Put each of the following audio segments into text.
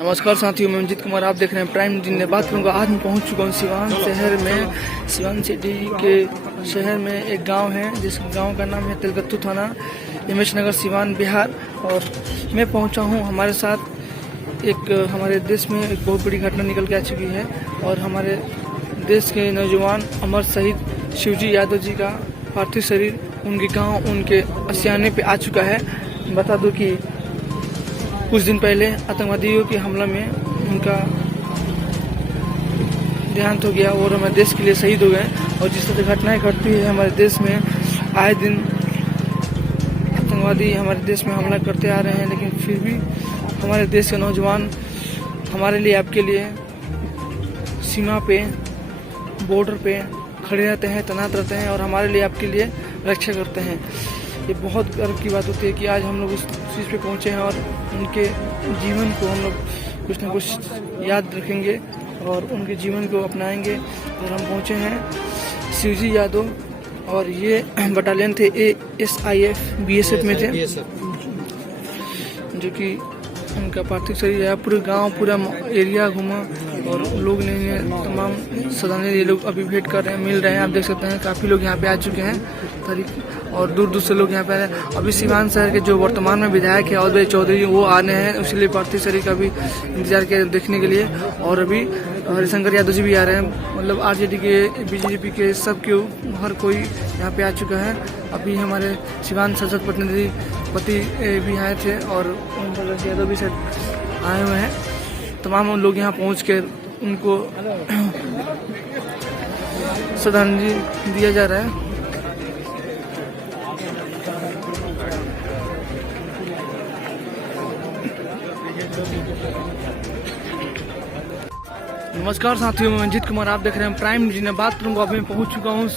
नमस्कार साथियों, मैं मंजीत कुमार, आप देख रहे हैं प्राइम दिन। बात करूंगा, आज मैं पहुंच चुका हूं सिवान शहर में। सिवान सिटी के शहर में एक गांव है जिस गांव का नाम है तिलगत्तू, थाना हिमेश नगर, सिवान, बिहार। और मैं पहुंचा हूं, हमारे साथ हमारे देश में एक बहुत बड़ी घटना निकल के आ चुकी है। और हमारे देश के नौजवान अमर शहीद शिवजी यादव जी का पार्थिव शरीर उनके गाँव, उनके आशियाने पे आ चुका है। बता दूँ कि कुछ दिन पहले आतंकवादियों के हमला में उनका देहांत हो गया और हमारे देश के लिए शहीद हो गए। और जिस तरह घटनाएं घटती है हमारे देश में, आए दिन आतंकवादी हमारे देश में हमला करते आ रहे हैं, लेकिन फिर भी हमारे देश के नौजवान हमारे लिए, आपके लिए सीमा पे, बॉर्डर पे खड़े रहते हैं, तैनात रहते हैं और हमारे लिए, आपके लिए रक्षा करते हैं। ये बहुत गर्व की बात होती है कि आज हम लोग उस चीज़ पे पहुंचे हैं और उनके जीवन को हम लोग कुछ ना कुछ याद रखेंगे और उनके जीवन को अपनाएंगे। और हम पहुंचे हैं शिवजी यादव, और ये बटालियन थे ASIF BSF में थे, जो कि उनका पार्थिव शरीर है। पूरे गांव, पूरा एरिया घूमा और लोग ने तमाम श्रद्धांजलि, ये लोग अभी भेंट कर रहे हैं, मिल रहे हैं। आप देख सकते हैं काफ़ी लोग यहाँ पे आ चुके हैं और दूर दूर से लोग यहाँ पे आ रहे हैं। अभी सिवान शहर के जो वर्तमान में विधायक है अवध चौधरी, वो आने हैं, इसलिए पार्थिव शरीर का भी इंतजार किया देखने के लिए। और अभी हरिशंकर यादव जी भी आ रहे हैं, मतलब RJD के, BJP के, सब के हर कोई यहाँ पे आ चुका है। अभी हमारे सिवान संसद प्रतिनिधि पति भी आए थे और ओमप्रकाश यादव भी शायद आए हुए हैं। तमाम लोग यहाँ पहुँच कर उनको श्रद्धांजलि दिया जा रहा है। नमस्कार साथियों, मैं मंजीत कुमार, आप देख रहे हैं प्राइम जी ने। बात करूंगा, अभी मैं पहुंच चुका हूं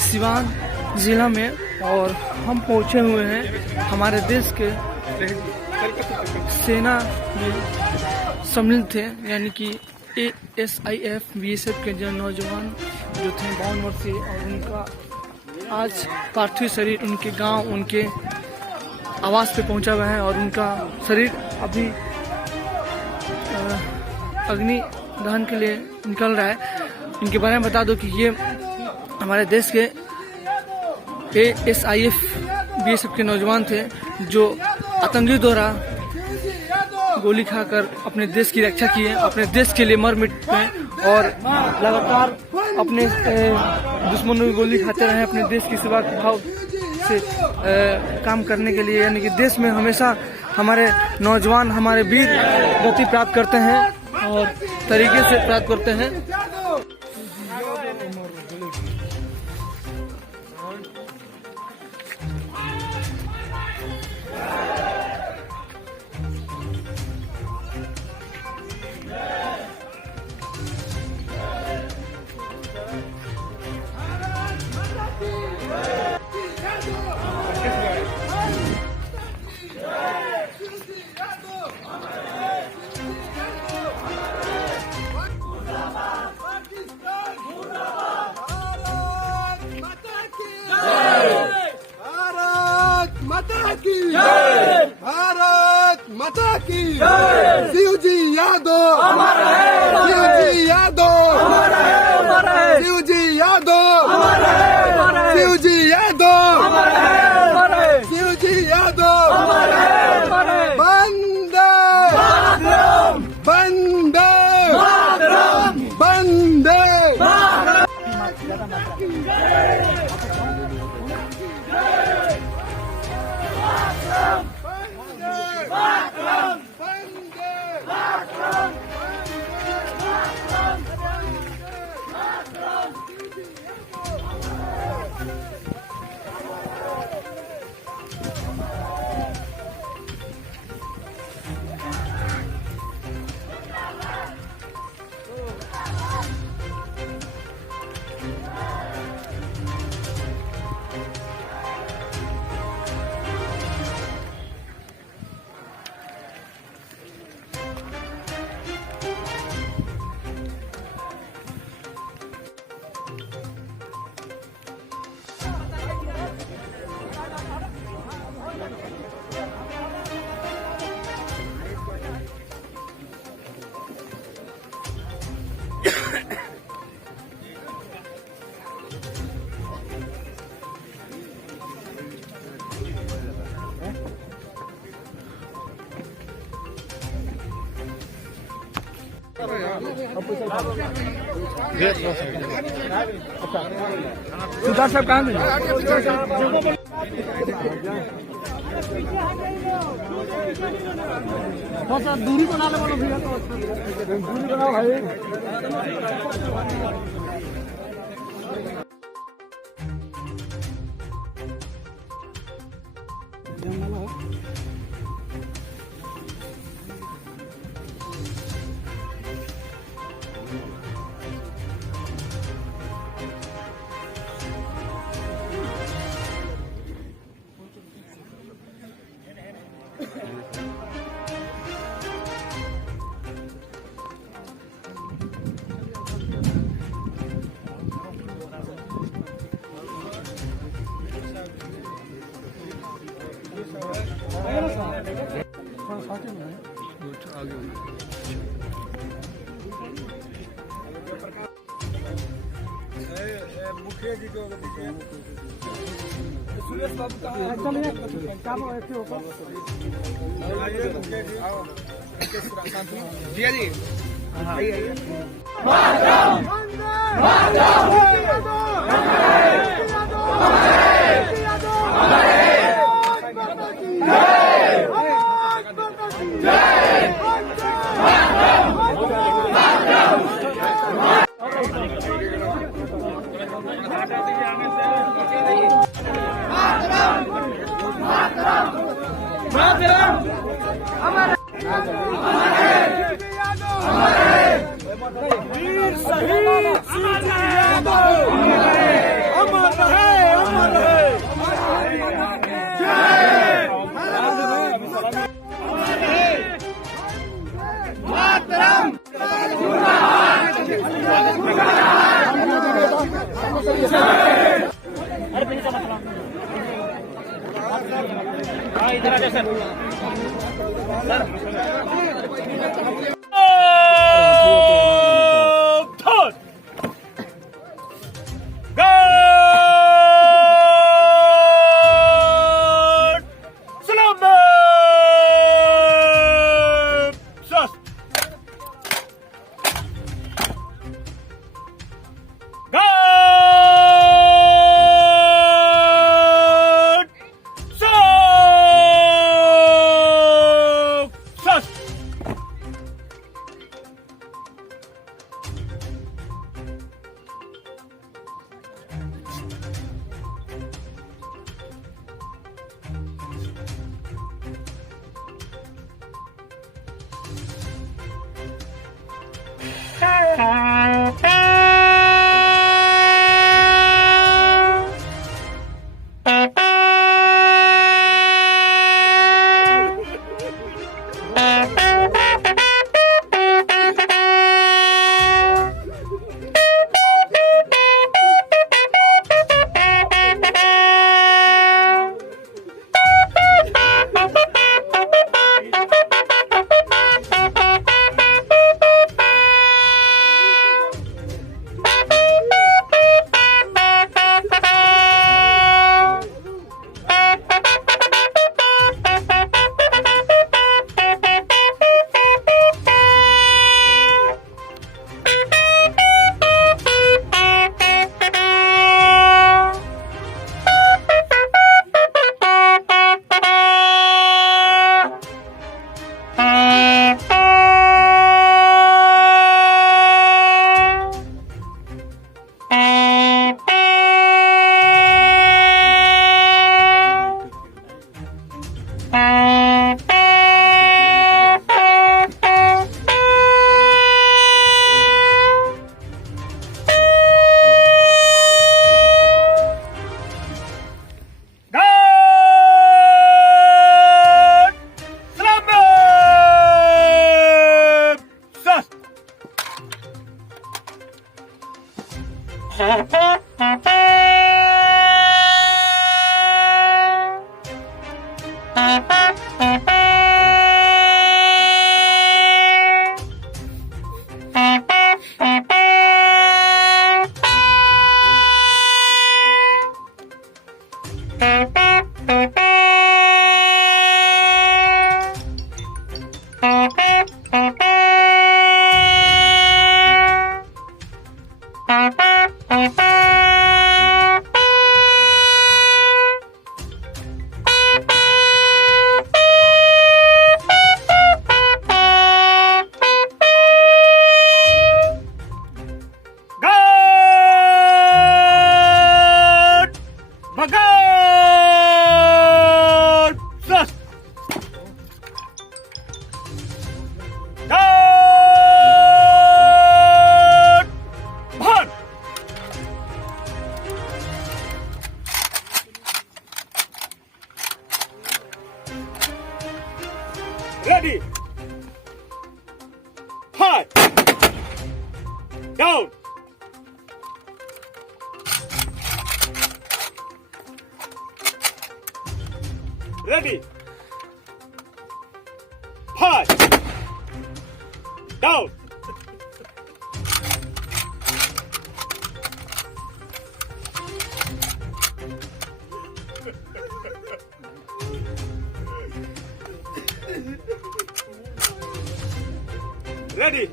सिवान जिला में और हम पहुंचे हुए हैं हमारे देश के सेना में सम्मिलित थे, यानी कि ASIF BSF के जो नौजवान जो थे 52 वर्षीय, और उनका आज पार्थिव शरीर उनके गांव, उनके आवास पे पहुंचा हुआ है। और उनका शरीर अभी अग्नि दहन के लिए निकल रहा है। इनके बारे में बता दो कि ये हमारे देश के ASIF BSF के नौजवान थे, जो आतंकियों द्वारा गोली खाकर अपने देश की रक्षा किए, अपने देश के लिए मर मिट गए और लगातार अपने दुश्मनों की गोली खाते रहे, अपने देश की सेवा के भाव से काम करने के लिए। यानी कि देश में हमेशा हमारे नौजवान, हमारे वीर गति प्राप्त करते हैं और तरीके से प्राप्त करते हैं। सुधार साहब कहाँ गए? थोड़ा दूरी बना ले बोलो भैया, दूरी बनाओ भाई। मुखिया जी को सुरेश बाबू का चलिए काम ऐसे होगा जी जी आइए वीर शहीद अमर रहे, अमर रहे। मातरम इधर आ sir Fire! Down! Ready! Fire! Down! Ready?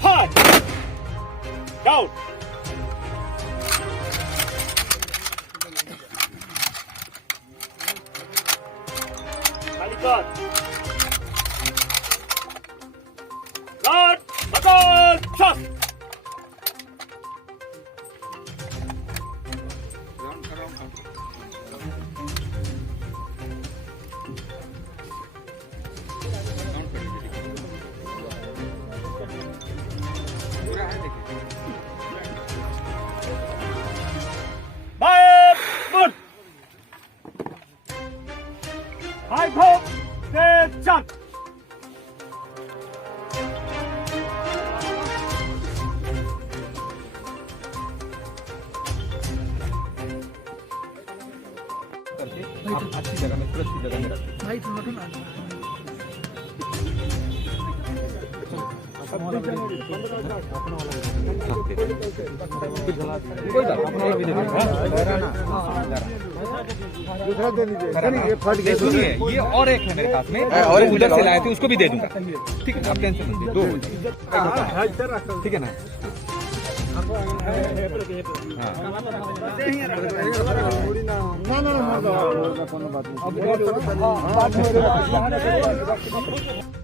Fire! Down! Alikat! Guard! Baton! Trust! Baik, good. High hope, stay jump. करके आप अच्छी जगह में सुरक्षित जगह में रखें। भाई थोड़ा हटो ना। कोई बात अपना वाला भी दे दीजिए। ये और एक है मेरे पास में और उधर से लाए थे उसको भी दे दूंगा। ठीक है आप टेंशन मत लीजिए, दो हो जाएंगे। ठीक है ना। ना